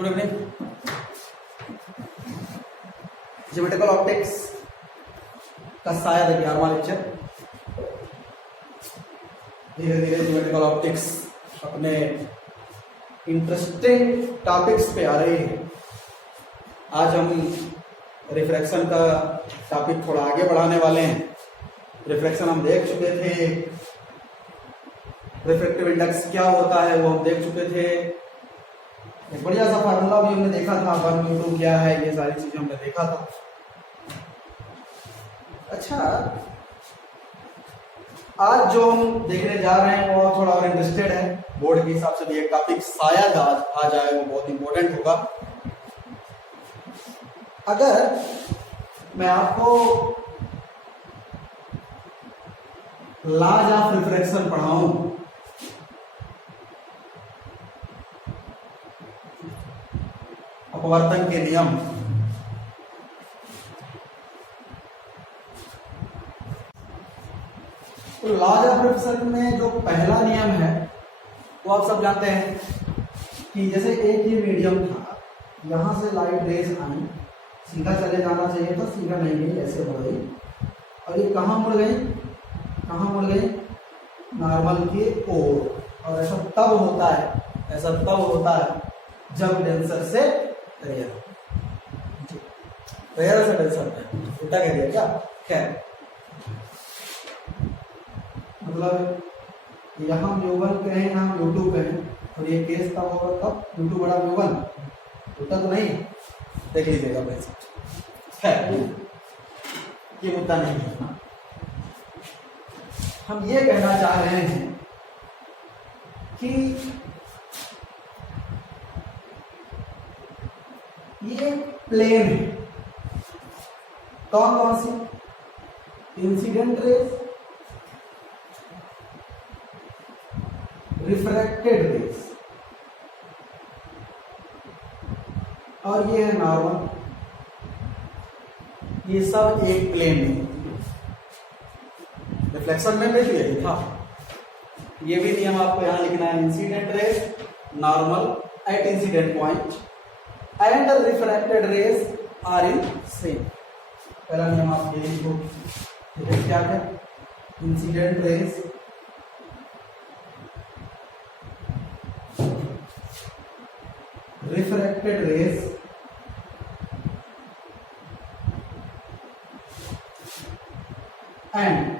Good evening. Geometrical optics का शायद 11वां lecture. धीरे धीरे ज्योमेट्रिकल ऑप्टिक्स अपने इंटरेस्टिंग टॉपिक्स पे आ रही है। आज हम रिफ्रैक्शन का टॉपिक थोड़ा आगे बढ़ाने वाले हैं। रिफ्रैक्शन हम देख चुके थे, रिफ्रैक्टिव इंडेक्स क्या होता है वो हम देख चुके थे। एक बढ़िया सा फार्मूला भी हमने देखा था, 1/2 क्या है, ये सारी चीजें हमने देखा था। अच्छा, आज जो हम देखने जा रहे हैं वो थोड़ा और इंटरेस्टेड है। बोर्ड के हिसाब से भी एक टॉपिक शायद आज आ जाए, वो बहुत इंपॉर्टेंट होगा। अगर मैं आपको लॉज ऑफ रिफ्रैक्शन पढ़ाऊं, अपवर्तन के नियम, तो लॉज ऑफ रिफ्रैक्शन में जो पहला नियम है वो आप सब जानते हैं कि जैसे एक ये मीडियम था, यहां से लाइट रेज आई, सीधा चले जाना चाहिए था, सीधा नहीं गई, ऐसे बढ़ गई और ये कहाँ मुड़ गई, कहाँ मुड़ गई, नॉर्मल के ओर। और ऐसा तब होता है, ऐसा तब होता है जब डेंसर से रेयर से डेंसर में उल्टा कह दिया क्या? खैर, मतलब यहाँ म्यू1 कहें, यहाँ म्यू2 कहें, और ये केस तब होगा तब म्यू2 बड़ा म्यू1, उल्टा तो नहीं, देख लीजिएगा वैसे। खैर, ये मुद्दा नहीं है। हम ये कहना चाह रहे हैं कि ये प्लेन है, कौन कौन सी? इंसिडेंट रेज, रिफ्रैक्टेड रेज, और ये है नॉर्मल। ये सब एक प्लेन है। रिफ्लेक्शन में भी यही था। ये भी नियम आपको यहां लिखना है, incident rays normal at incident point and refracted rays are in same. पहला नियम आप ये लिखो, क्या है? Incident rays refracted rays and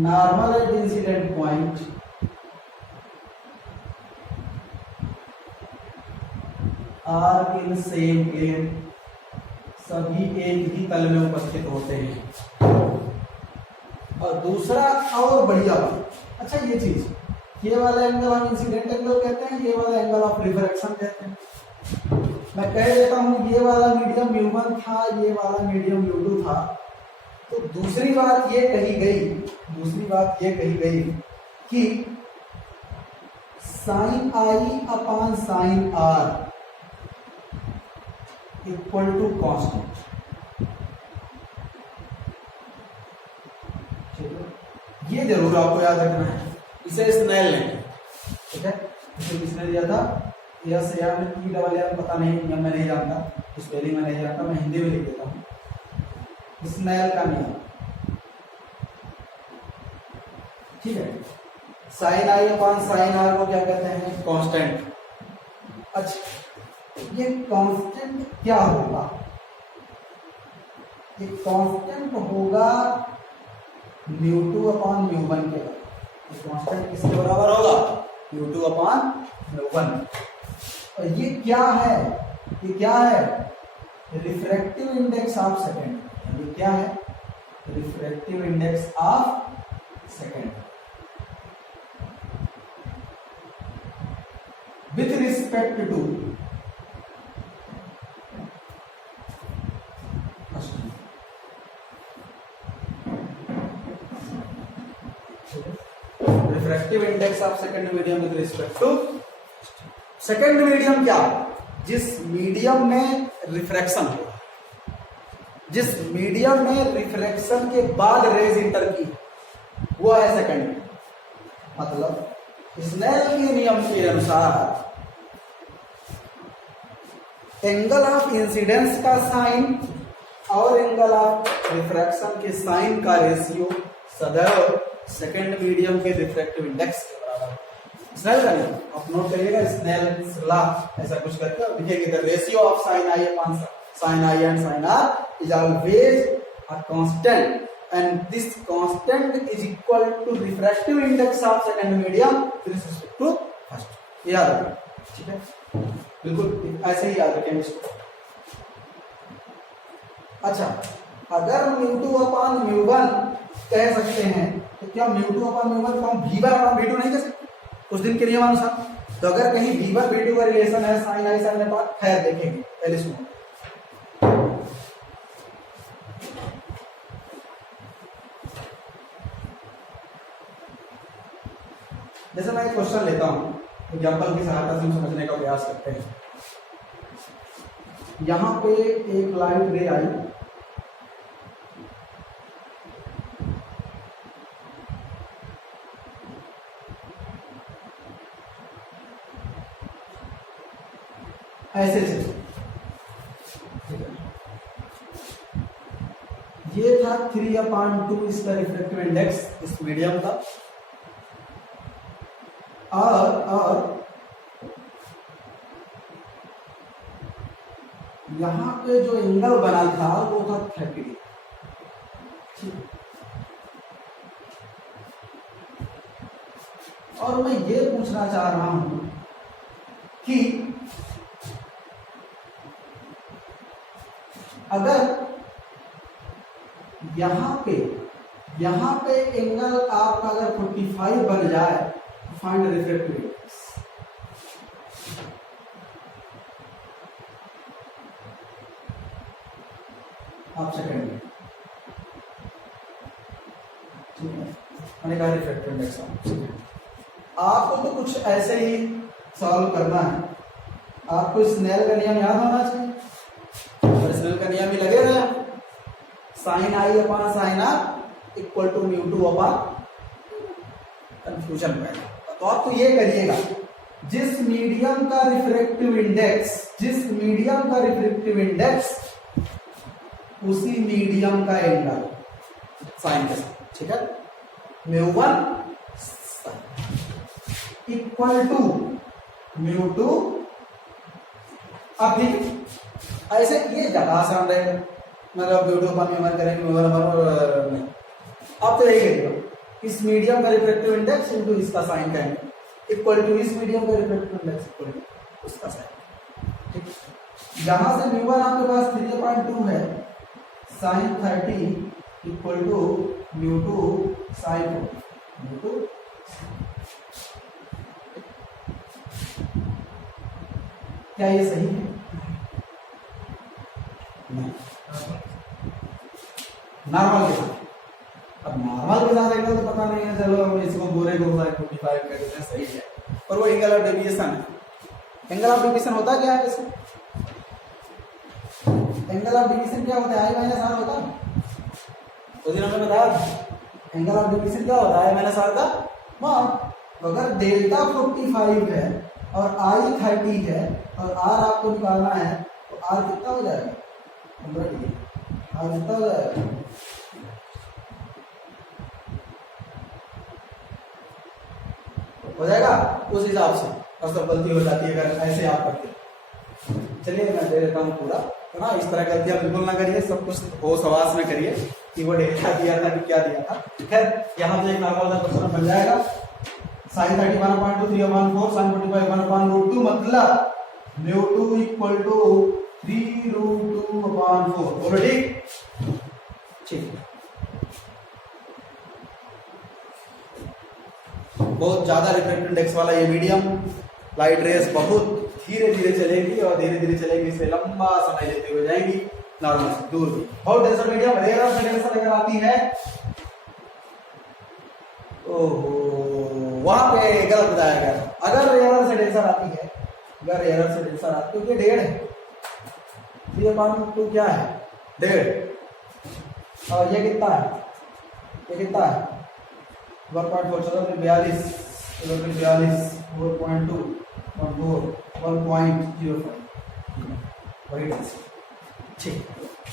normal at incident point are in same plane, सभी एक ही तल में उपस्थित होते हैं। और दूसरा और बढ़िया बात, अच्छा ये चीज, ये वाला एंगल हम इंसिडेंट एंगल कहते हैं, ये वाला एंगल ऑफ रिफ्रैक्शन कहते हैं। मैं कह देता हूं ये वाला मीडियम म्यू1 था, ये वाला मीडियम म्यू2 था। तो दूसरी बात ये कही गई कि sine I upon sine are equal to constant. ये जरूर आपको याद रखना है। इसे स्नेल ने, ठीक है, इसे किसने दिया था? यस यार ई डबल यार पता नहीं, नियम मैं नहीं जानता, स्पेलिंग में नहीं जानता, मैं हिंदी में लिख देता हूँ। स्नेल का नियम, ठीक है। साइन आई अपॉन साइन आर को क्या कहते हैं? कांस्टेंट। अच्छा, ये कांस्टेंट क्या होगा? ये कांस्टेंट होगा म्यू2 अपॉन म्यू1 के बराबर। कांस्टेंट किसके बराबर होगा? Mu two upon mu one. और ये क्या है? ये क्या है? Refractive index of second. ये क्या है? Refractive index of second with respect to refractive index of second medium with respect to second medium. क्या? जिस मीडियम में रिफ्रैक्शन हो, जिस मीडियम में रिफ्रैक्शन के बाद रेज इंटर की, वो है सेकेंड मीडियम। मतलब स्नेल के नियम के अनुसार एंगल ऑफ इंसिडेंस का साइन और एंगल ऑफ रिफ्रैक्शन के साइन का रेशियो सदैव सेकेंड मीडियम के रिफ्रैक्टिव इंडेक्स के बराबर। स्नेल का नियम आप नोट करिएगा, स्नेल लॉ ऐसा कुछ करके लिखेंगे, the ratio of sine I upon sine i and sine r is always a constant and this constant is equal to refractive index of second medium with respect to first। याद रखें, ठीक है, बिल्कुल ऐसे ही याद रखेंगे इसको। अच्छा, अगर μ2 अपॉन μ1 कह सकते हैं तो क्या μ2 अपॉन μ1 को हम v1 अपॉन v2 नहीं कह सकते उस दिन के नियमानुसार? तो अगर कहीं v1 v2 का रिलेशन है साइन आई साइन में, खैर देखेंगे, पहले सुनो। जैसे मैं एक क्वेश्चन लेता हूं, एग्जाम्पल की सहायता से हम समझने का प्रयास करते हैं। यहां पे एक लाइट रे आई, ऐसे से ये था 3/2 इसका रिफ्रैक्टिव इंडेक्स इस मीडियम का, और यहां पे जो एंगल बना था वो था 30। और मैं ये पूछना चाह रहा हूं कि अगर यहां पे एंगल आपका अगर 45 बन जाए, फाइंड रिफ्रैक्टिव इंडेक्स। आप सेकंड में, ठीक है, मैंने कहा रिफ्रैक्टिव इंडेक्स। आपको तो कुछ ऐसे ही सॉल्व करना है, आपको स्नेल का नियम याद होना चाहिए, और स्नेल का नियम ही लगेगा, sine I upon sine are equal to μ2 upon, confusion में। तो आप तो ये करिएगा, जिस मीडियम का रिफ्रैक्टिव इंडेक्स उसी मीडियम का एंगल साइन के साथ, ठीक है, μ1 इक्वल टू μ2। अब ठीक ऐसे ये ज्यादा आसान रहेगा, मतलब μ2 अपन में करेंगे μ1 अपन नहीं। अब तो यही करिएगा, इस मीडियम का रिफ्रैक्टिव इंडेक्स इनटू इसका साइन का एंगल इक्वल टू इस मीडियम का रिफ्रैक्टिव इंडेक्स इक्वल टू उसका साइन, ठीक। यहां से μ1 आपके पास 3/2 है, साइन 30 इक्वल टू μ2 साइन 4। क्या ये सही है? नहीं, नॉर्मल के साथ। अब नॉर्मल के साथ एंगल तो पता नहीं है, चलो हम इसको गोरे को 45 कर देते हैं, सही है, और वो एंगल ऑफ डेविएशन है। एंगल ऑफ डेविएशन होता क्या है वैसे? एंगल ऑफ डेविएशन क्या होता है? आई माइनस आर होता है। उस दिन हमने बताया एंगल ऑफ डेविएशन क्या होता है, आई माइनस आर का मान। अगर डेल्टा 45 है और आई 30 है और आर आपको निकालना है, तो आर कितना हो जाएगा? 15 डिग्री। आर कितना हो जाएगा? हो जाएगा उस हिसाब से। और सब गलती हो जाती है अगर ऐसे आप करते। चलिए मैं दे देता हूँ पूरा, है ना। इस तरह गलतियां बिल्कुल ना करिए, सब कुछ होश हवास में करिए कि वो डेल्टा दिया था कि क्या दिया था। खैर यहाँ पे एक नॉर्मल सा क्वेश्चन बन जाएगा, साइन 31/2 3/4 साइन 45 1/√2, मतलब μ2 इक्वल टू 3√2/4। बोलो ठीक, ठीक। बहुत ज्यादा रिफ्रैक्टिव इंडेक्स वाला ये मीडियम, लाइट रेस बहुत धीरे धीरे चलेगी और धीरे धीरे चलेगी, इसलिए लंबा समय लेते हुए जाएगी नॉर्मल से दूर। बहुत डेंसर मीडियम रेयर और डेंसर अगर आती है, ओहो वहां पे गलत बताया गया। अगर रेयर से डेंसर आती है, अगर रेयर से डेंसर आती है तो ये 1.5 है, ये मान तो क्या है 1.5, और ये कितना है, ये कितना है 1.4 42। 42, 4.2, 1.4, 1.05 वही डेंसिटी। ठीक,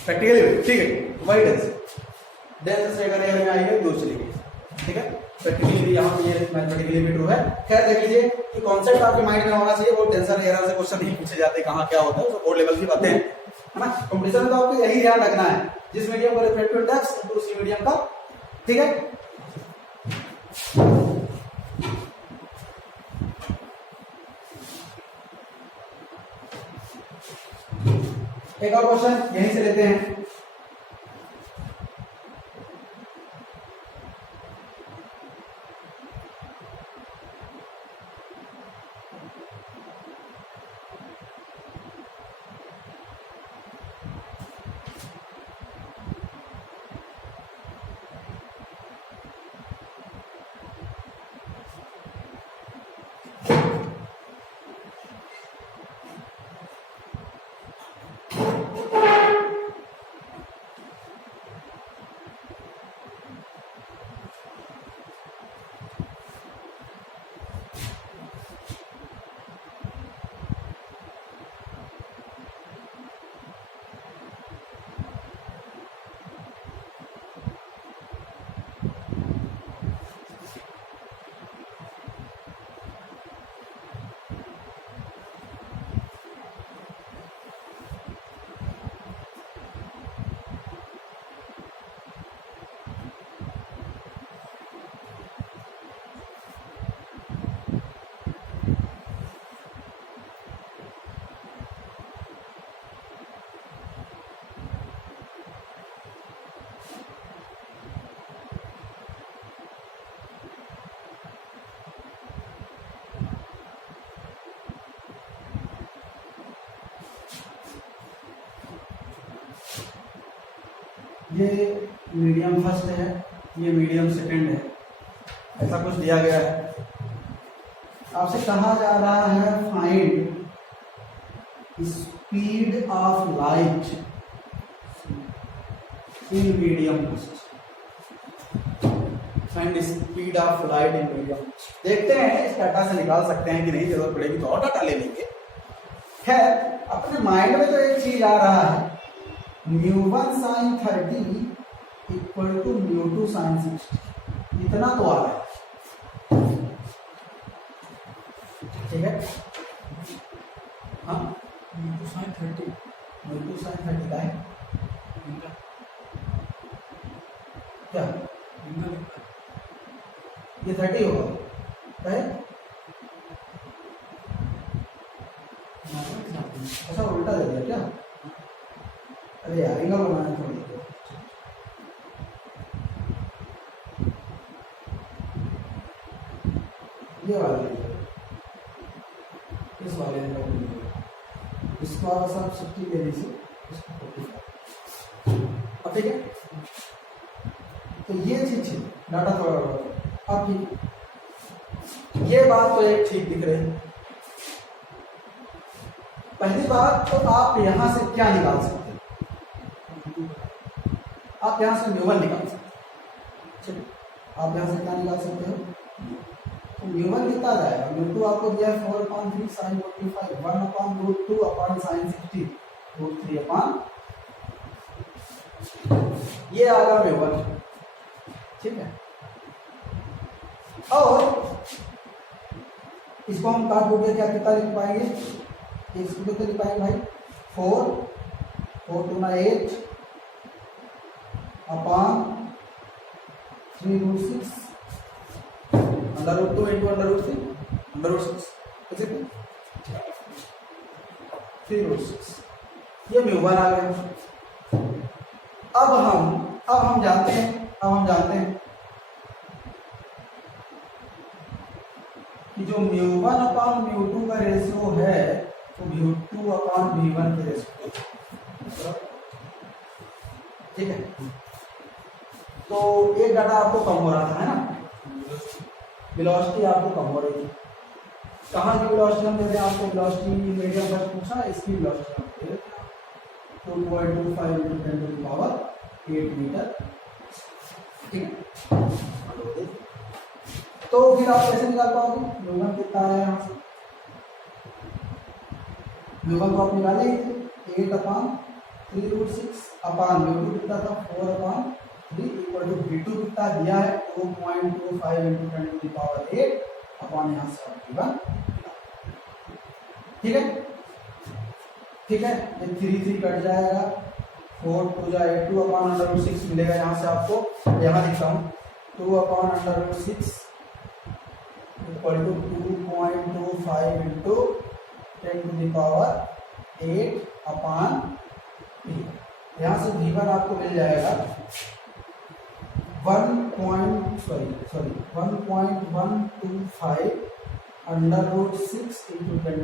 प्रैक्टिकली ठीक है, वही डेंसिटी डेंस से अगर एयर में आई है दूर चली गई। ठीक है, प्रैक्टिकली यहाँ पे ये मैथमेटिकली भी ट्रू है। खैर देख लीजिए कि कॉन्सेप्ट आपके माइंड में होना चाहिए, वो टेंसर एरर से क्वेश्चन नहीं पूछे जाते कहाँ क्या होता है, वो बोर्ड लेवल की बातें हैं, है ना। कंपटीशन में तो आपको यही ध्यान रखना है, जिस मीडियम का रिफ्रैक्टिव इंडेक्स तो उसी मीडियम का। ठीक है, एक और क्वेश्चन यहीं से लेते हैं। ये मीडियम फर्स्ट है, ये मीडियम सेकंड है, ऐसा कुछ दिया गया है। आपसे कहा जा रहा है find speed of light in medium first. Find speed of light in medium. देखते हैं इस डाटा से निकाल सकते हैं कि नहीं, जरूरत पड़ेगी तो और डाटा ले लेंगे। खैर अपने माइंड में तो एक चीज आ रहा है, μ1 sin 30 इक्वल टू μ2 sin 60, इतना तो आ रहा है। ठीक है, हाँ μ2 sin 30 μ2 sin 30 का है क्या, ये 30 होगा है? अच्छा उल्टा दे दिया क्या? अरे यार एंगल बनाना थोड़ी, ये वाला इस वाले इसको आप सब 60 ले लीजिए, इसको 45। अब ठीक है, तो ये चीज है डाटा थोड़ा बड़ा। अब ठीक, ये बात तो एक ठीक दिख रही है। पहली बात तो आप यहां से क्या निकाल सकते हैं, आप यहां से μ1 निकाल सकते हैं। चलिए आप यहां से क्या निकाल सकते हो, तो μ1 कितना जाएगा, μ2 आपको दिया है 4/3 sin 45, 1/√2 अपॉन sin 60, √3 अपॉन, ये आ गया μ1। ठीक है, और इसको हम काट के क्या कितना लिख पाएंगे, इसको कितना लिख पाएंगे भाई, 4 2 8 अपॉन 3√6 √2 into √3 3√6, ये μ1 आ गया। अब हम जानते हैं कि जो μ1 अपॉन μ2 का रेशियो है तो μ2 अपॉन μ1 के रेशियो। ठीक है, तो एक डाटा आपको कम हो रहा था, है ना, वेलोसिटी आपको कम हो रही थी। कहाँ की वेलोसिटी हम दे रहे हैं आपको, वेलोसिटी मीडियम फर्स्ट पूछा, इसकी वेलोसिटी हम दे रहे हैं 2.25 into 10 to the power 8 metre. ठीक है, तो फिर आप कैसे निकाल पाओगे? म्यू वन कितना है यहाँ से? म्यू वन को आप निकाले ही थे, 8/3√6 अपान म्यू टू कितना था? 4/3 इक्वल टू V2 कितना दिया है? 2.25 इंटू 10⁸ अपान यहाँ से आप V1। ठीक है, ठीक है, ये 3 कट जाएगा, 4 2 जा 2 अपान √6 मिलेगा यहाँ से आपको। यहाँ लिखता हूँ 2/√6 equal to 2.25 into 10⁸ upon V। यहाँ से V1 आपको मिल जाएगा 1.125 √6 इंटू 10⁸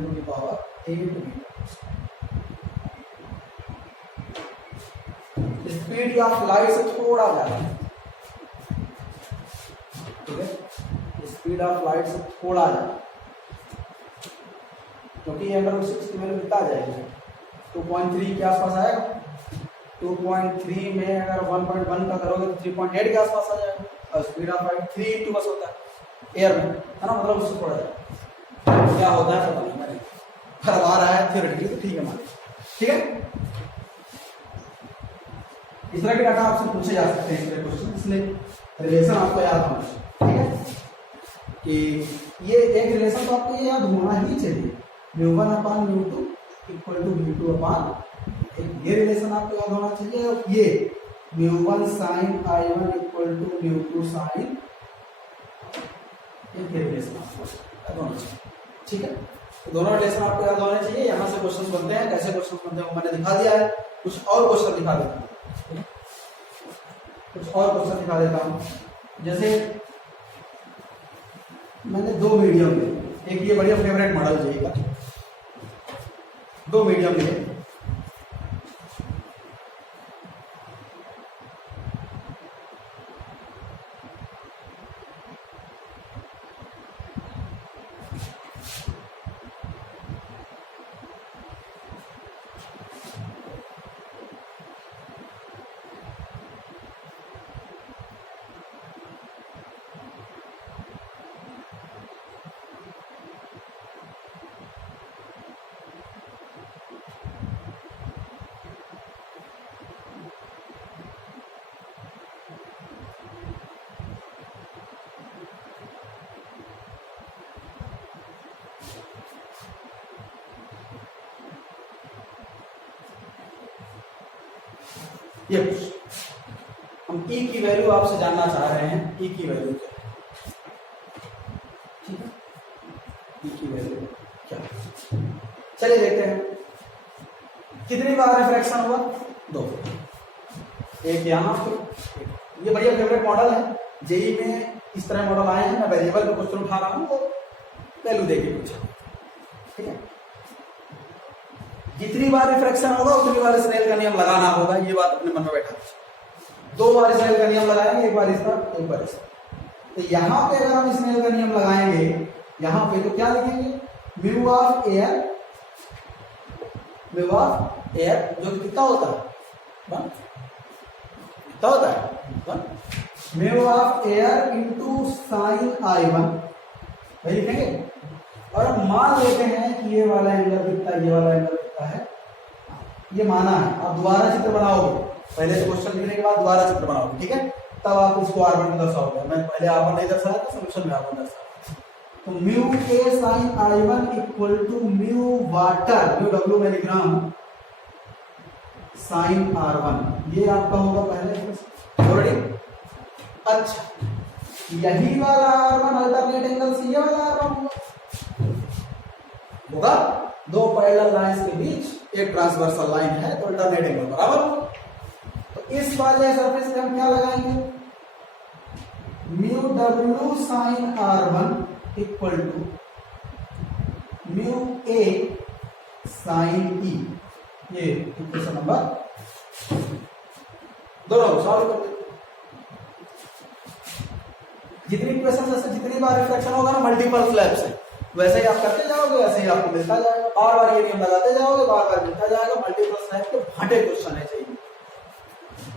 स्पीड ऑफ लाइट से थोड़ा ज्यादा, ठीक है, स्पीड ऑफ लाइट से थोड़ा ज्यादा, क्योंकि √6 की वैल्यू कितना आ जाएगी? 2.3 के आसपास आएगा। 2.3 में अगर 1.1 का करोगे तो 3.8 के आसपास आ जाएगा। और स्पीड ऑफ लाइट 3 इंटू बस होता है एयर में, है ना, मतलब उससे थोड़ा ज्यादा। क्या होता है पता नहीं, मैंने हर बार आया थियोरेटिकली तो ठीक है मान, ठीक है। इस तरह के डाटा आपसे पूछे जा सकते हैं क्वेश्चन, इसलिए रिलेशन आपको याद होना चाहिए, ठीक है, कि ये एक रिलेशन तो आपको ये याद होना ही चाहिए, μ1/μ2 इक्वल टू V2 अपान, ये रिलेशन आपको याद होना चाहिए। और ये μ1 sin I1 equal to μ2 sin, ये रिलेशन आपको याद होना चाहिए, ठीक है। तो दोनों रिलेशन आपको याद होने चाहिए। यहाँ से क्वेश्चन बनते हैं, कैसे क्वेश्चन बनते हैं वो मैंने दिखा दिया है। कुछ और क्वेश्चन दिखा देता हूँ, कुछ और क्वेश्चन दिखा देता हूँ। जैसे मैंने 2 मीडियम लिए, एक ये बढ़िया फेवरेट मॉडल चाहिए था, 2 मीडियम लिए, ये हम E की वैल्यू आपसे जानना चाह रहे हैं, E की वैल्यू क्या, ठीक है, E की वैल्यू क्या। चलिए देखते हैं कितनी बार रिफ्रैक्शन हुआ? 2, एक यहाँ पे, ये बढ़िया फेवरेट मॉडल है, जेई में इस तरह मॉडल आए हैं। मैं वेरिएबल पे क्वेश्चन उठा रहा हूँ, वो वैल्यू देके पूछा, ठीक है। जितनी बार रिफ्रैक्शन होगा उतनी बार स्नेल का नियम लगाना होगा, ये बात अपने मन में बैठा। 2 बार स्नेल का नियम लगाएंगे, एक बार इसका एक बार इसका। तो यहाँ पे अगर हम स्नेल का नियम लगाएंगे यहाँ पे, तो क्या लिखेंगे? Mu of air, mu of air जो कितना होता है 1, कितना होता है 1, mu of air into sign I1, वही लिखेंगे। और अब मान लेते हैं कि ये वाला एंगल कितना, ये वाला एंगल कितना है, ये माना है। आप दोबारा चित्र बनाओगे, पहले से क्वेश्चन लिखने के बाद दोबारा चित्र बनाओगे, ठीक है, तब आप इसको R1 में दर्शाओगे। मैं पहले R1 नहीं दर्शाया था, सोल्यूशन में R1 दर्शाया। तो mu A sine I1 equal to mu water, mu W में लिख रहा हूं, साइन R1, ये आपका होगा पहले ऑलरेडी। अच्छा, यही वाला R1 अल्टरनेट एंगल से ये वाला R1 होगा। 2 पैरेलल लाइंस के बीच एक ट्रांसवर्सल लाइन है, तो अल्टरनेट एंगल बराबर। तो इस वाले सरफेस पे हम क्या लगाएंगे? Mu W sine R1 equal to mu A sine E, ये इक्वेशन नंबर दोनों सॉल्व कर देते। जितनी इक्वेशन जैसे जितनी बार रिफ्रैक्शन होगा ना मल्टीपल स्लैब से, वैसे ही आप करते जाओगे, वैसे ही आपको मिलता जाएगा। बार बार ये नियम लगाते जाओगे, बार बार मिलता जाएगा। मल्टीपल स्लैब के भाटे क्वेश्चन है चाहिए।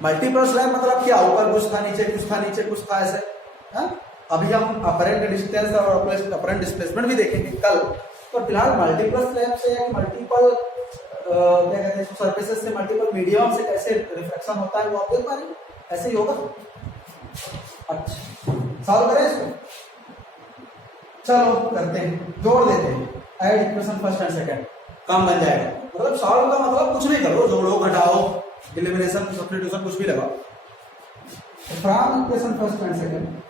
मल्टीपल स्लैब मतलब क्या? ऊपर कुछ था, नीचे कुछ था, नीचे कुछ था, ऐसे, है? अभी हम अपरेंट डिस्टेंस और अपरेंट डिस्प्लेसमेंट भी देखेंगे कल। तो फिलहाल मल्टीपल स्लैब से मल्टीपल क्या कहते हैं सरफेसेस से मल्टीपल मीडियम से कैसे रिफ्लेक्शन होता है वो आप देख पा रहे हैं, ऐसे ही होगा। अच्छा सॉल्व करें इसको, चलो करते हैं, जोड़ देते हैं, add equation first and second, काम बन जाएगा। मतलब सॉल्व का मतलब कुछ नहीं करो, जोड़ो घटाओ एलिमिनेशन सब्स्टिट्यूशन कुछ भी लगाओ। From equation first and second,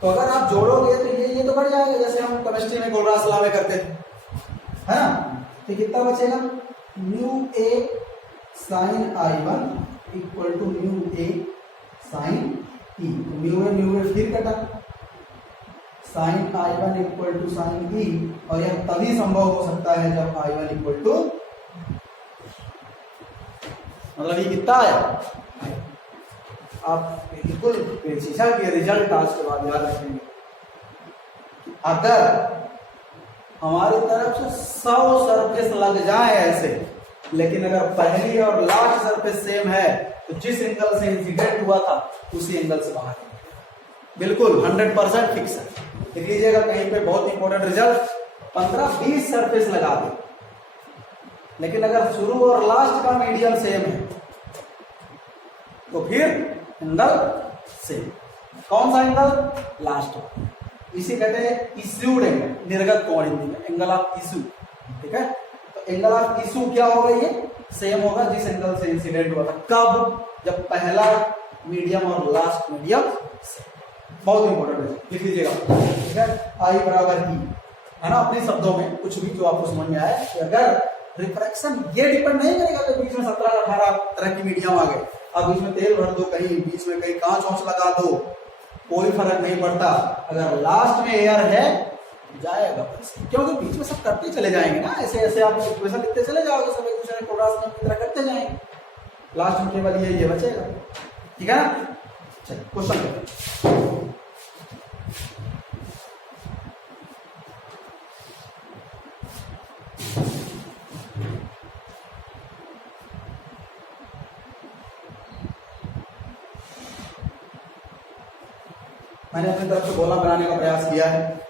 तो अगर आप जोड़ोगे तो ये तो बढ़ जाएगा, जैसे हम केमिस्ट्री में गोल्रास लॉ में करते थे, है ना। तो कितना बचेगा, mu A sine I1 equal to mu A sine E. Mu A फिर कटा, sine I1 equal to sine E, और यह तभी संभव हो सकता है जब I1 इक्वल टू, मतलब ये कितना आया, आप बिल्कुल शीशा के रिजल्ट आज के बाद याद रखेंगे। अगर हमारी तरफ से 100 सरफेस लग जाए ऐसे, लेकिन अगर पहली और लास्ट सरफेस सेम है तो जिस एंगल से इंसिडेंट हुआ था उसी एंगल से बाहर बिल्कुल 100% फिक्स है। देख लीजिएगा कहीं पे बहुत इंपॉर्टेंट रिजल्ट, 15-20 सरफेस लगा दे, लेकिन अगर शुरू और लास्ट का मीडियम सेम है तो फिर एंगल सेम। कौन सा एंगल, लास्ट, इसे कहते हैं इश्यूड एंगल, निर्गत कोण हिंदी में, एंगल ऑफ इशू। ठीक है, तो एंगल ऑफ इशू क्या होगा, ये सेम होगा जिस एंगल से इंसिडेंट हुआ था। कब, जब पहला मीडियम और लास्ट मीडियम सेम। बहुत इंपॉर्टेंट है, लिख लीजिएगा। ठीक है, आई बराबर ई, है ना। अपने शब्दों में कुछ भी जो आपको समझ में आए कि अगर रिफ्रैक्शन ये डिपेंड नहीं करेगा कि बीच में 17-18 तरह की मीडियम आ गए, अब बीच में तेल भर दो, कहीं बीच में कहीं कांच वांच लगा दो, कोई फर्क नहीं पड़ता। अगर लास्ट में एयर है जाएगा, क्योंकि बीच में सब करते चले जाएंगे ना, ऐसे ऐसे आप इक्वेशन लिखते चले जाओगे, सब एक दूसरे को की तरह करते जाएंगे, लास्ट में केवल ये बचेगा। ठीक है ना, चलिए क्वेश्चन करते हैं। मैंने अपनी तरफ से गोला बनाने का प्रयास किया है।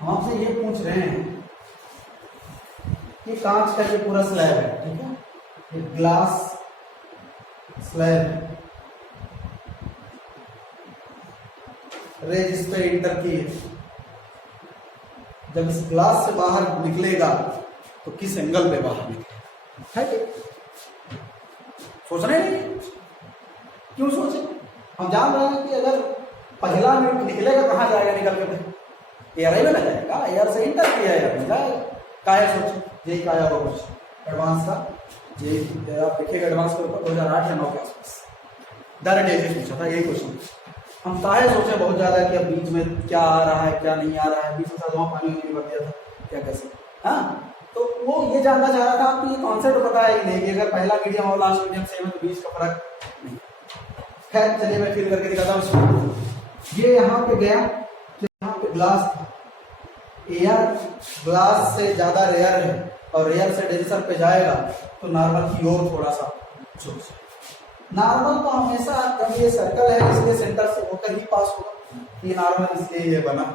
हम आपसे ये पूछ रहे हैं कि कांच का ये पूरा स्लैब है, ठीक है, ये ग्लास स्लैब है, रेज इस पे इंटर की है, जब इस ग्लास से बाहर निकलेगा तो किस एंगल पे बाहर निकलेगा, है सोच रहे नहीं, क्यों सोचे, हम जान रहे हैं कि अगर पहला मिनट निकलेगा कहां जाएगा, निकल के एयर में जाएगा, एयर से इंटर किया एयर में जाएगा। काया सोचे, यही काया होगा कुछ एडवांस का, ये आप देखिएगा एडवांस के ऊपर 2008 या 9 के आसपास डायरेक्ट ऐसे पूछा था यही क्वेश्चन। हम काहे सोचे बहुत ज्यादा कि अब बीच में क्या आ रहा है क्या नहीं आ रहा है, बीच में साथ पानी नहीं भर दिया था क्या कैसे, हाँ, तो वो ये जानना चाह रहा था आपको ये कॉन्सेप्ट पता है कि नहीं, कि अगर पहला मीडियम और लास्ट मीडियम सेम है तो बीच का फर्क नहीं। खैर चलिए मैं फिल करके दिखाता हूँ। ये यहाँ पे गया, यहाँ पे ग्लास था, एयर ग्लास से ज्यादा रेयर है और रेयर से डेंसर पे जाएगा तो नॉर्मल की ओर थोड़ा सा झुक जाए। नॉर्मल तो हमेशा, क्योंकि ये सर्कल है इसलिए सेंटर से होकर ही पास होगा, ये नॉर्मल इसलिए ये बना।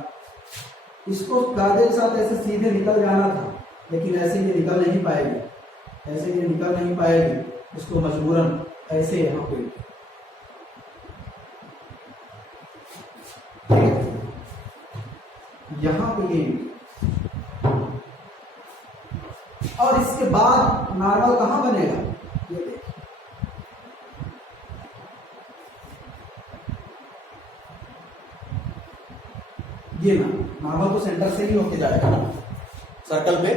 इसको गाजे के साथ ऐसे सीधे निकल जाना था, लेकिन ऐसे ये निकल नहीं पाएगी, ऐसे ये निकल नहीं पाएगी, इसको मजबूरन ऐसे यहाँ पे, यहाँ पे ये, और इसके बाद नॉर्मल कहाँ बनेगा, ये देखिए ये ना नॉर्मल तो सेंटर से ही होके जाएगा ना, सर्कल पे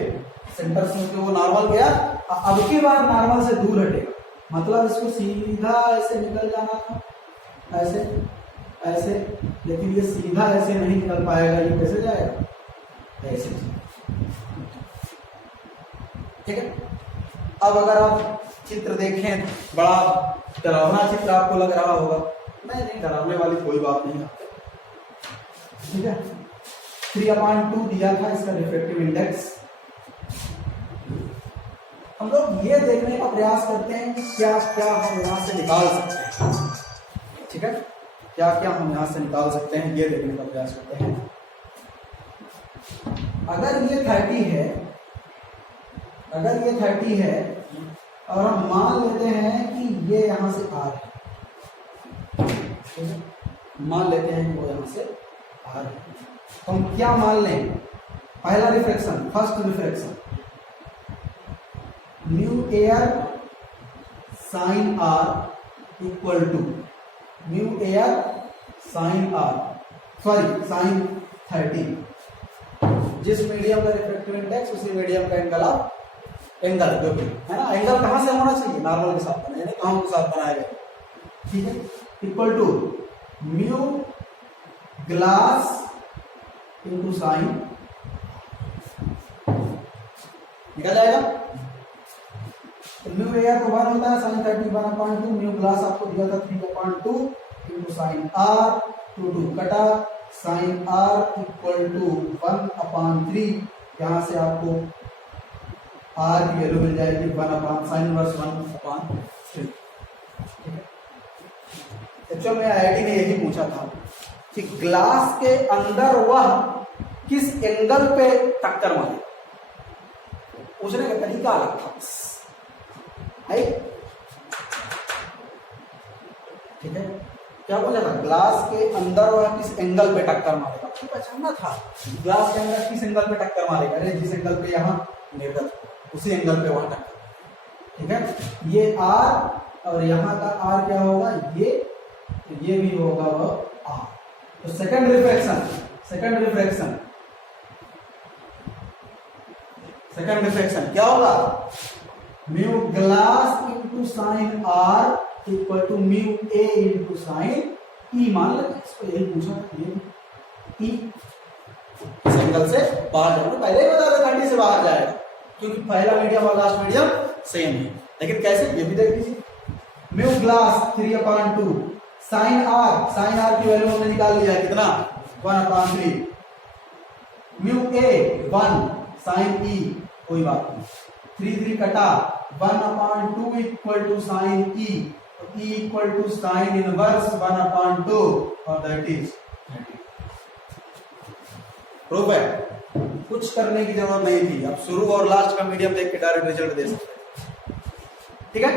सेंटर से होके वो नॉर्मल गया, अब की बार नॉर्मल से दूर हटेगा, मतलब इसको सीधा ऐसे निकल जाना था, ऐसे ऐसे, लेकिन ये सीधा ऐसे नहीं निकल पाएगा, ये कैसे जाएगा, ऐसे। ठीक है। अब अगर आप चित्र देखें, बड़ा डरावना चित्र आपको लग रहा होगा, नहीं डरावने वाली कोई बात नहीं है। ठीक है, 3/2 दिया था इसका रिफ्रैक्टिव इंडेक्स। हम लोग ये देखने का प्रयास करते हैं कि क्या क्या हम यहां से निकाल सकते हैं। ठीक है, क्या क्या हम यहां से निकाल सकते हैं, ये देखने का प्रयास करते हैं। अगर ये 30 है, अगर ये 30 है और हम मान लेते हैं कि ये यहां से R है, मान लेते हैं कि वो यहां से R है, तो हम क्या मान लें, पहला refraction, first refraction, mu air sine R equal to mu air sine R, sorry sine 30, जिस मीडियम का रिफ्रैक्टिव इंडेक्स उसी मीडियम का एंगल ऑफ एंगल जो भी है ना, एंगल कहां से होना चाहिए, नॉर्मल के साथ बना, यानी कहां के साथ बनाया गया। ठीक है, equal to mu glass into sine, निकल जाएगा। तो म्यू एयर तो 1 होता है, साइन 30 1/2, म्यू ग्लास आपको दिया था 3/2 इंटू साइन R, 2 कटा, साइन R इक्वल टू 1/3, यहां से आपको R की वैल्यू मिल जाएगी 1/sin इनवर्स 1/3। ठीक है, एक्चुअल में IIT ने यही पूछा था कि ग्लास के अंदर वह किस एंगल पे टक्कर मारे, पूछने का तरीका अलग था है। ठीक है, क्या पूछा था, ग्लास के अंदर वह किस एंगल पे टक्कर मारेगा, आपको पहचानना था ग्लास के अंदर किस एंगल पे टक्कर मारेगा, अरे जिस एंगल पे यहाँ निर्गत उसी एंगल पे वहां टक्कर। ठीक है, ये R और यहाँ का R क्या होगा, ये भी होगा वह R। तो सेकंड रिफ्रैक्शन, सेकंड रिफ्रैक्शन क्या होगा, mu glass into sine R equal to mu a into sine E, मान लेते इसको, यही पूछा था, ये E इस एंगल से बाहर जाएगा, पहले ही बता दें 30 से बाहर जाएगा, क्योंकि पहला मीडियम और लास्ट मीडियम सेम है। लेकिन कैसे, ये भी देख लीजिए, म्यू ग्लास 3/2, साइन R की वैल्यू हमने निकाल लिया है कितना, 1/3, म्यू ए 1, साइन E कोई बात नहीं, 3 कटा, 1/2 equal to sine E, E equal to sine inverse 1/2 और दैट इज 30। प्रूफ है, कुछ करने की जरूरत नहीं थी, अब शुरू और लास्ट का मीडियम देख के डायरेक्ट रिजल्ट दे सकते हैं। ठीक है,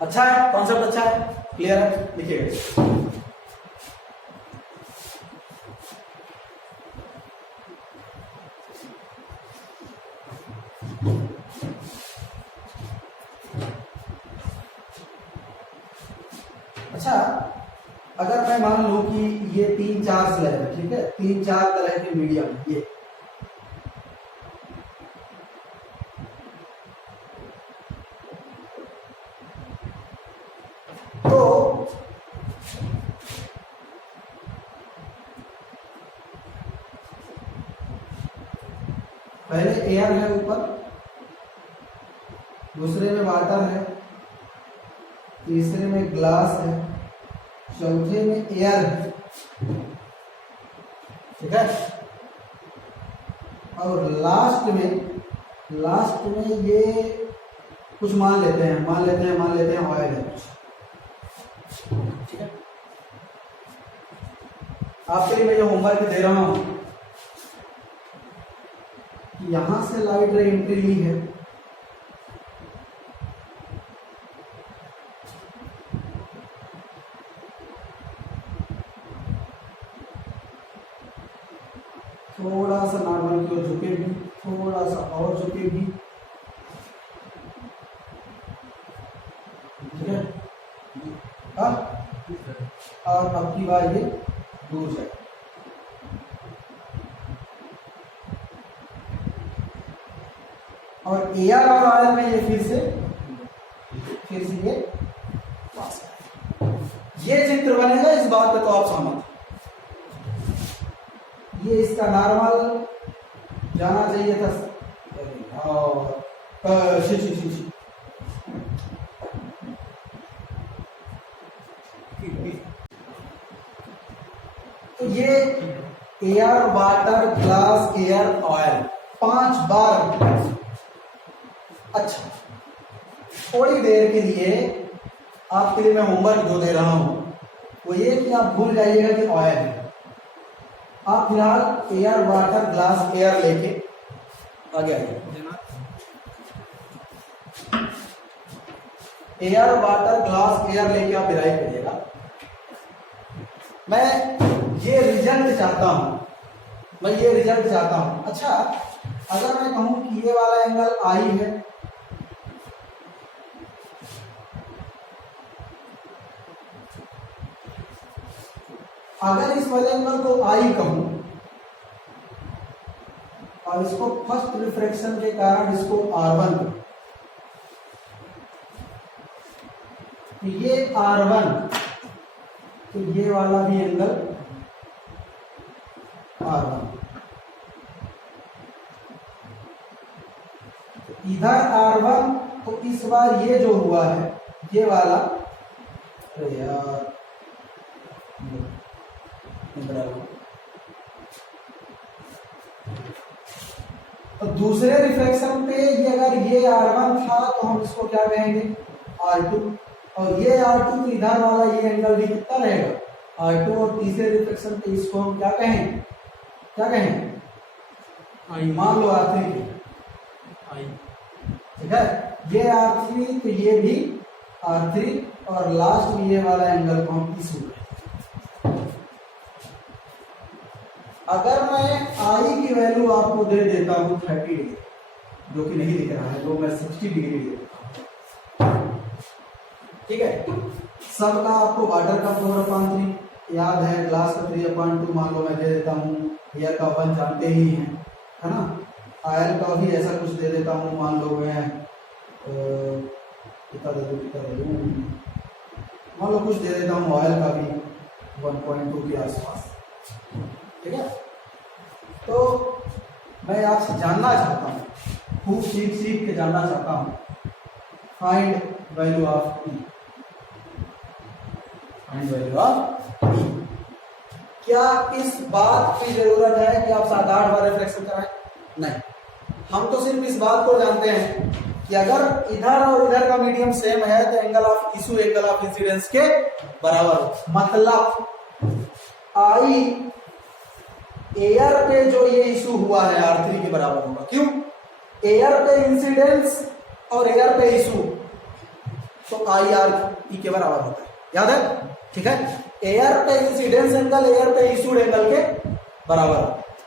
अच्छा है, कॉन्सेप्ट अच्छा है, क्लियर है, लिखिएगा। अच्छा, अगर मैं मान लूं कि ये 3-4 स्लैब है, ठीक है, 3-4 तरह के मीडियम, ये तो पहले एयर है ऊपर, दूसरे में वाटर है, तीसरे में ग्लास है, चौथे में एयर है। ठीक है, और लास्ट में ये कुछ मान लेते हैं ऑयल है कुछ। ठीक है, आपके लिए मैं ये होमवर्क दे रहा हूं कि यहां से लाइट रे एंट्री ली है, थोड़ा सा नॉर्मल की ओर झुकेगी, थोड़ा सा और झुकेगी। ठीक है, और अब की बार ये दूर जाए। एआर और आर में ये फिर से ये पास है। ये चित्र बनेगा, इस बात पे तो आप सहमत हैं। ये इसका नॉर्मल जाना चाहिए था और तो ये air water glass air oil 5 बार। अच्छा, थोड़ी देर के लिए आपके लिए मैं होमवर्क जो दे रहा हूं वो ये कि आप भूल जाइएगा कि ऑयल है। आप फिलहाल एयर वाटर ग्लास एयर लेके आगे आइए। एयर वाटर ग्लास एयर लेके आप डिराइव करिएगा। मैं ये रिजल्ट चाहता हूं, अच्छा, अगर मैं कहूं कि ये वाला एंगल आई है, अगर इस वाले एंगल को आई कहूं और इसको फर्स्ट रिफ्रैक्शन के कारण इसको R1, तो ये R1, तो ये वाला भी एंगल R1, तो इधर R1, तो इस बार ये जो हुआ है ये वाला, अरे यार तो दूसरे रिफ्लेक्शन पे ये अगर ये R1 था तो हम इसको क्या कहेंगे R2, और ये R2 तो इधर वाला ये एंगल भी कितना रहेगा R2, और तीसरे रिफ्लेक्शन पे इसको हम क्या कहेंगे मान लो R3 आई, ठीक है, ये R3 तो ये भी R3, और लास्ट में ये वाला एंगल को हम इस अगर मैं आई की वैल्यू आपको दे देता हूं 30 डिग्री, जो कि नहीं दिख रहा है, तो मैं 60 डिग्री दे देता हूं, ठीक है। सबका आपको वाटर का 4/3 याद है, ग्लास का 3/2 मान लो मैं दे देता हूं, एयर का 1 जानते ही हैं, है ना। ऑयल का भी ऐसा कुछ दे देता हूं, मान लो मैं मान लो कुछ दे देता हूं, ऑयल का भी 1.2 के आसपास, ठीक है। तो मैं आपसे जानना चाहता हूं, खूब सीख के जानना चाहता हूं, फाइंड वैल्यू ऑफ E, क्या इस बात की जरूरत है कि आप 7-8 बार रिफ्लेक्शन कराएं? नहीं, हम तो सिर्फ इस बात को जानते हैं कि अगर इधर और इधर का मीडियम सेम है तो angle of issue angle of incidence के बराबर हो। मतलब आई एयर पे जो ये इशू हुआ है R3 के बराबर होगा। क्यों? एयर पे इंसिडेंस और एयर पे इशू, तो आई RE के बराबर होता है, याद है, ठीक है। एयर पे इंसिडेंस एंगल एयर पे इशू एंगल के बराबर,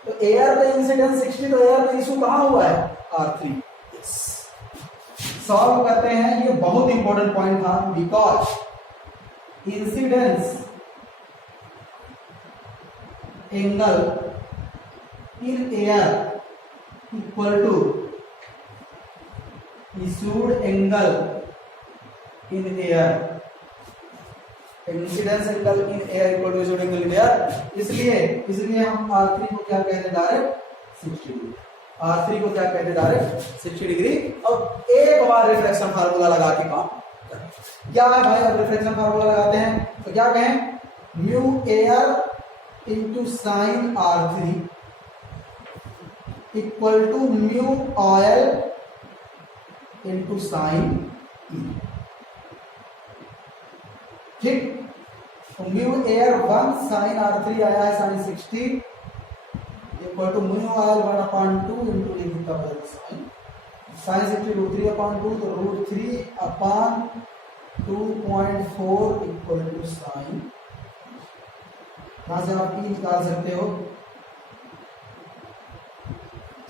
तो एयर पे इंसिडेंस 60, तो एयर पे इशू कहां हुआ है R3। सॉल्व करते हैं, ये बहुत इंपॉर्टेंट पॉइंट था, because incidence angle in air equal to issued angle in air, incidence angle in air equal to issued angle in air. इसलिए हम R3 को क्या कहते हैं डायरेक्ट 60 डिग्री, R3 को क्या कहते हैं डायरेक्ट 60 डिग्री। और एक बार रिफ्लेक्शन फार्मूला लगा के काम करें। क्या है भाई, अब रिफ्लेक्शन फार्मूला लगाते हैं तो क्या कहें, mu air into sine R3 equal to mu oil into sine E, ठीक। तो म्यू एयर 1 साइन R3 आया है sine 60 equal to mu oil 1/2 into लिखता है साइन 60 √3/2, तो √3/2.4 इक्वल टू साइन, यहां से आप E निकाल सकते हो,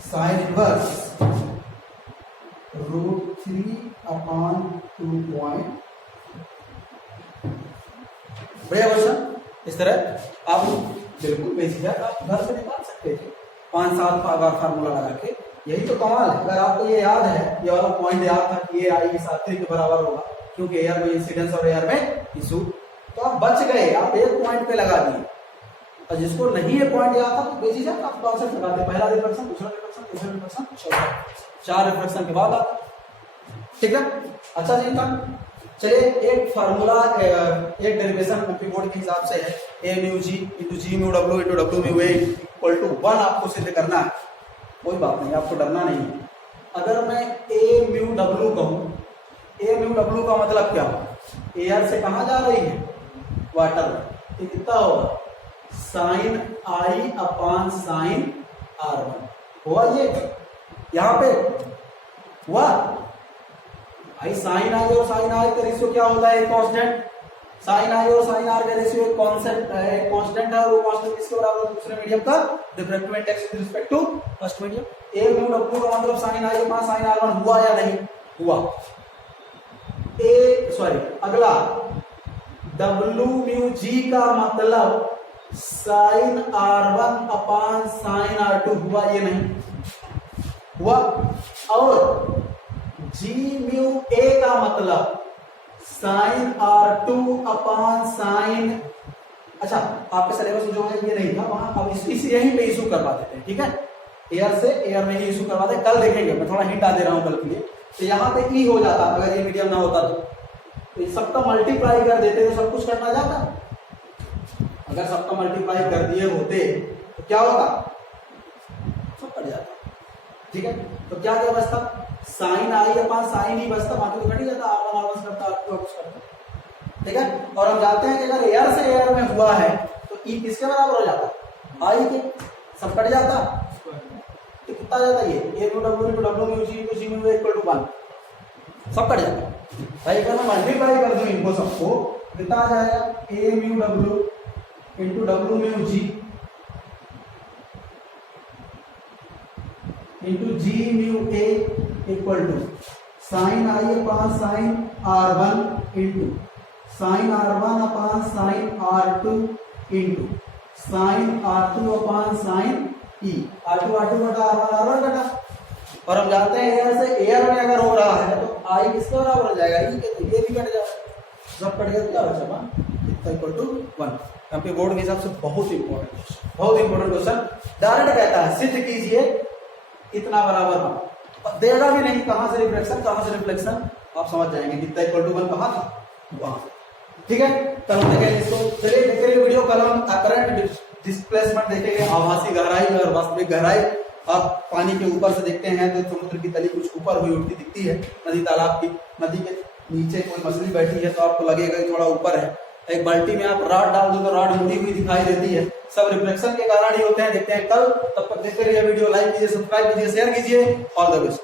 साइन इनवर्स √3/2. बढ़िया क्वेश्चन। इस तरह आप बिल्कुल बेसिक है, आप घर से निकाल सकते थे 5-7 बार फार्मूला लगा के यही तो कमाल है। अगर आपको ये याद है, ये वाला पॉइंट याद था कि ये आई इस आखिरी के बराबर होगा, क्योंकि एयर में इंसिडेंस और एयर में इशू, तो आप बच गए, आप एक पॉइंट पे लगा दिए। और जिसको नहीं ये पॉइंट याद था तो बेझिझक आप कॉन्सेप्ट लगाते, पहला रिफ्लेक्शन, दूसरा रिफ्लेक्शन, तीसरा रिफ्लेक्शन, चौथा, 4 रिफ्लेक्शन के बाद आता। ठीक है, अच्छा जी। चलिए एक फार्मूला, एक डेरिवेशन ओपी बोर्ड के हिसाब से है, A mu G into G mu W into W mu A equal to 1 आपको सिद्ध करना है। कोई बात नहीं, आपको डरना नहीं है। अगर मैं ए म्यू डब्ल्यू कहूं, ए म्यू डब्ल्यू का मतलब क्या हो, एयर से कहां जा रही है, वाटर में, ये कितना होगा, sign I upon sine R1 हुआ। ये यहां पे हुआ भाई, साइन आई और साइन आर का रेशियो क्या होता है, कांस्टेंट। साइन आई और साइन आर का रेशियो एक कांस्टेंट है, कांस्टेंट है, और वो कांस्टेंट किसके बराबर है, दूसरे मीडियम का refractive index with respect to first medium. A mu डब्ल्यू का मतलब sign I upon sine R1 हुआ या नहीं हुआ। अगला डब्ल्यू म्यू जी का मतलब sign R1 upon sine R2 हुआ, ये नहीं हुआ। और जी म्यू ए का मतलब साइन R2 अपान साइन, अच्छा आपके सिलेबस में जो है ये नहीं था वहां, अब यहीं पे इशू करवा देते हैं। ठीक है, एयर से एयर में ही इशू करवाते हैं, कल देखेंगे, मैं थोड़ा हिंट आ दे रहा हूं कल के लिए। तो यहाँ पे ई हो जाता अगर ये मीडियम ना होता तो सबका मल्टीप्लाई कर देते तो सब कुछ करना जाता। अगर सबका मल्टीप्लाई कर दिए होते तो क्या होता, सब कट जाता। ठीक है, तो क्या क्या बचता, साइन आई अपान साइन ही बचता, बाकी तो कट ही जाता, R1 R1 करता, R2 कुछ करता। ठीक है, और हम जानते हैं कि अगर एयर से एयर में हुआ है तो ई किसके बराबर हो जाता, आई के, सब कट जाता। तो कितना जाता ये, A mu W into W mu G into G mu equal to 1, सब कट जाता। भाई अगर मैं मल्टीप्लाई कर दूं इनको सबको, कितना आ जाएगा, A mu W into W mu G into G mu A equal to sine I upon sine R1 into sine R1 upon sine R2 into sine R2 upon sine E, R2 कटा, R1 R1 कटा। और हम जानते हैं air से air में अगर हो रहा है तो आई किसके बराबर हो जाएगा, ई के, तो ये भी कट जाएगा, सब कट गया, क्या बचा, इतना इक्वल टू 1। एमपी बोर्ड के हिसाब से बहुत इंपॉर्टेंट क्वेश्चन। डायरेक्ट कहता है सिद्ध कीजिए इतना बराबर हो, देगा भी नहीं कहां से रिफ्लेक्शन, कहां से रिफ्लेक्शन, आप समझ जाएंगे कितना इक्वल टू 1 कहां था, वहां। ठीक है, कल हम देखेंगे इसको। चलिए देखेंगे वीडियो, कल हम करंट डिस्प्लेसमेंट देखेंगे, आभासी गहराई और वास्तविक गहराई। आप पानी के ऊपर से देखते हैं तो समुद्र की तली कुछ ऊपर हुई उठती दिखती है, नदी तालाब की, नदी के नीचे कोई मछली बैठी है तो आपको लगेगा कि थोड़ा ऊपर है। एक बाल्टी में आप राड डाल दो तो राड मुड़ी हुई दिखाई देती है, सब रिफ्लेक्शन के कारण ही होते हैं। देखते हैं कल, तब तक देखते रहिए वीडियो, लाइक कीजिए, सब्सक्राइब कीजिए, शेयर कीजिए। All the best.